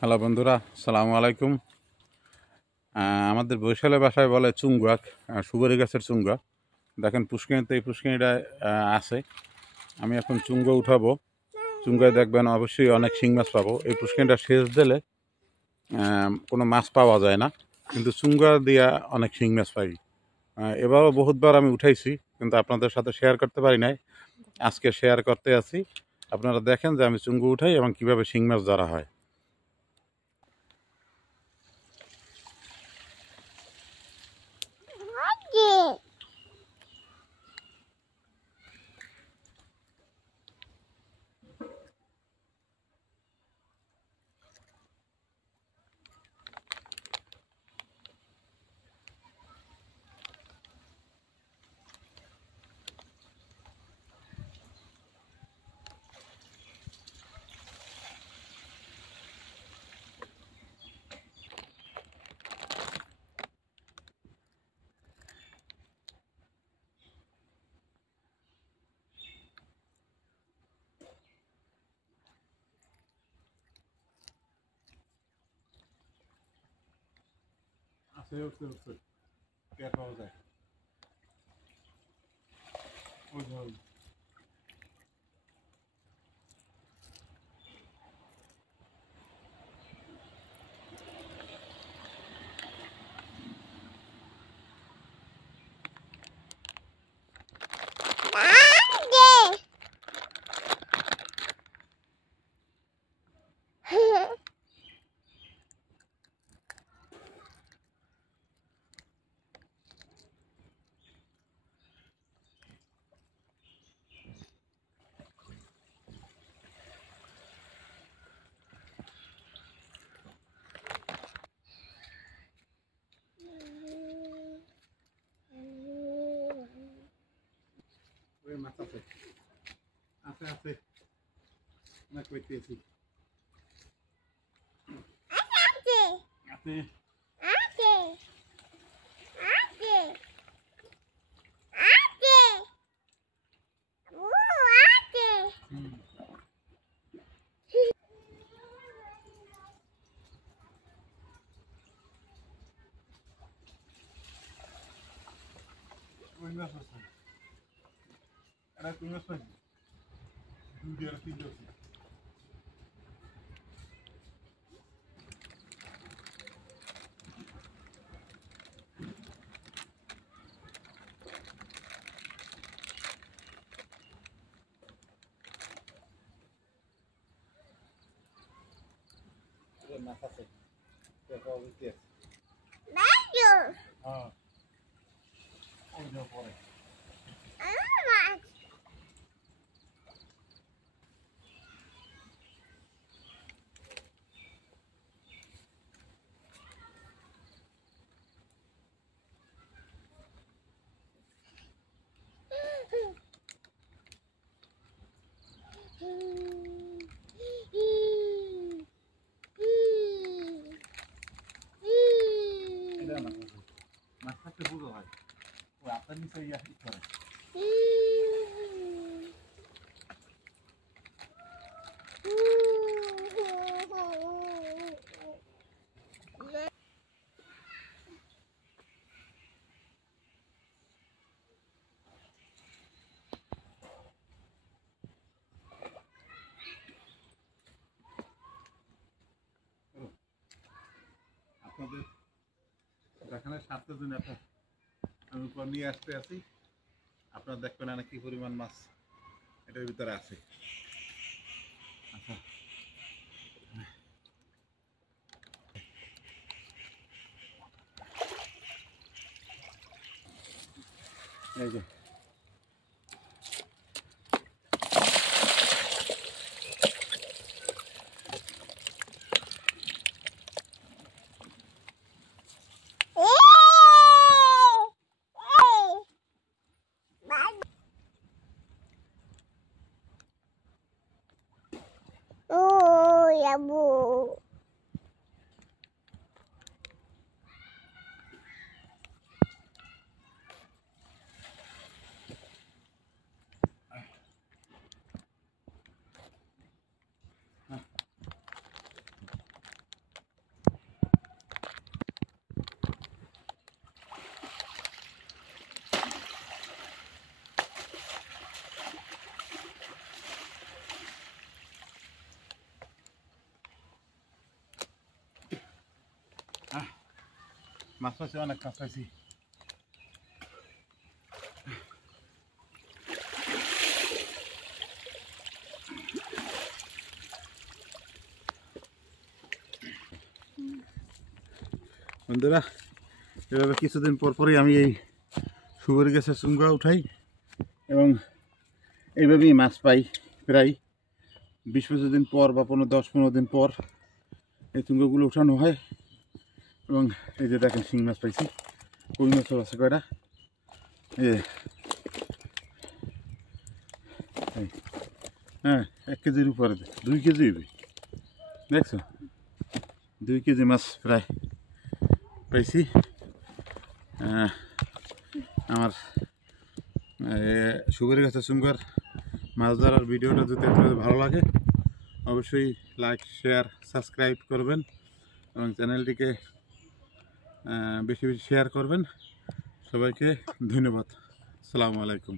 Hello বন্ধুরা, সালামু আলাইকুম। আমাদের বরিশালের ভাষায় বলে চুঙ্গা, সুপারি গাছের চুঙ্গা। দেখেন পুষ্কিনিতে এই পুষ্কিনিটা আছে। আমি এখন চুঙ্গা উঠাবো। চুঙ্গায় দেখবেন অবশ্যই অনেক শিং মাছ পাবো। এই পুষ্কিনিটা সেচ দিলে কোনো মাছ পাওয়া যায় না, কিন্তু চুঙ্গা দিয়া অনেক শিং মাছ পাই। এবারও বহুতবার আমি উঠাইছি, কিন্তু আপনাদের সাথে শেয়ার করতে পারি নাই। আজকে শেয়ার করতে আছি। আপনারা দেখেন যে আমি চুঙ্গা উঠাই এবং কীভাবে শিং মাছ ধরা হয়। আছে টের পাওয়া যায়। মাছ আছে আছে আছে না কইতেছি আছে আছে আছে আছে আছে ও আছে ওই মাছ আছে এটা কোন মাছ পাইছি দুই আর তিন আছে মাছ আছে দেখো বুঝতে আছে বাজু হ্যাঁ ওই যে পরে মাছ মাছ থাকতে বুঝো হয় ওই আপনার নিচে ইয়া করে আপনাদের দেখানোর স্বার্থের জন্য একটা আমি উপর নিয়ে আসতে আছি। আপনারা দেখবেন না কি পরিমাণ মাছ এটার ভিতরে আছে। আচ্ছা এই যে মাছ পাইছি, অনেক মাছ পাইছি। বন্ধুরা, এভাবে কিছুদিন পর পরই আমি এই সুপারি গাছের চুঙ্গা উঠাই এবং এইভাবেই মাছ পাই। প্রায় 20-25 দিন পর বা 10-15 দিন পর এই চুঙ্গাগুলো উঠানো হয়। এবং এই যে দেখেন শিং মাছ পাইছি, কই মাছও আছে কয়টা। হ্যাঁ, 1 কেজির উপরে, 2 কেজি হবে, দেখছো, 2 কেজি মাছ প্রায় পাইছি। আমার সুপারি গাছের চুঙ্গার মাছ ধরার ভিডিওটা যদি আপনাদের ভালো লাগে অবশ্যই লাইক, শেয়ার, সাবস্ক্রাইব করবেন এবং চ্যানেলটিকে বেশি বেশি শেয়ার করবেন। সবাইকে ধন্যবাদ। আসসালামু আলাইকুম।